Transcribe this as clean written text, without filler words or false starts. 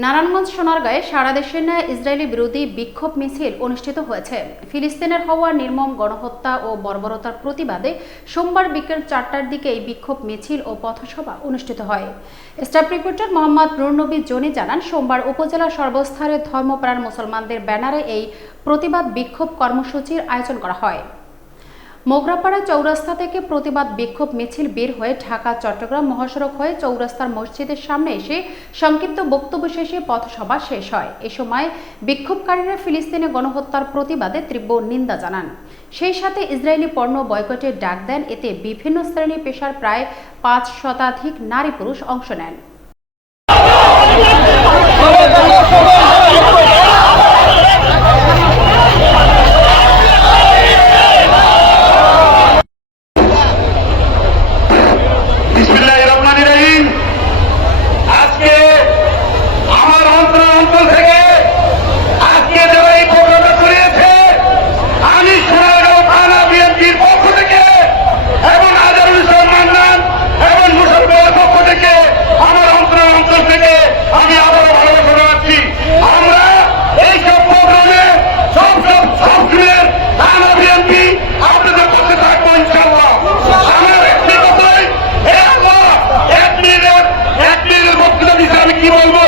নারায়ণগঞ্জ সোনারগাঁয়ে সারা দেশের ন্যায় ইসরায়েলি বিরোধী বিক্ষোভ মিছিল অনুষ্ঠিত হয়েছে। ফিলিস্তিনের হওয়া নির্মম গণহত্যা ও বর্বরতার প্রতিবাদে সোমবার বিকেল 4টার দিকে এই বিক্ষোভ মিছিল ও পথসভা অনুষ্ঠিত হয়। Staff reporter Mohammad Nurnabi Johnny জানান, সোমবার উপজেলার সর্বস্তরের ধর্মপ্রাণ মুসলমানদের ব্যানারে এই প্রতিবাদ বিক্ষোভ কর্মসূচির আয়োজন করা হয়। মোগরাপাড়া চৌরাস্তা থেকে প্রতিবাদ বিক্ষোভ মিছিল বের হয়ে ঢাকা চট্টগ্রাম মহাসড়ক হয়ে চৌরাস্তার মসজিদের সামনে এসে সংক্ষিপ্ত বক্তব্য শেষে পথসভা শেষ হয়। এ সময় বিক্ষোভকারীরা ফিলিস্তিনে গণহত্যার প্রতিবাদে তীব্র নিন্দা জানান। সেই সাথে ইসরায়েলি পণ্য বয়কটের ডাক দেন। এতে বিভিন্ন শ্রেণী পেশার প্রায় 5 শতাধিক নারী পুরুষ অংশ নেন। কি বলবো?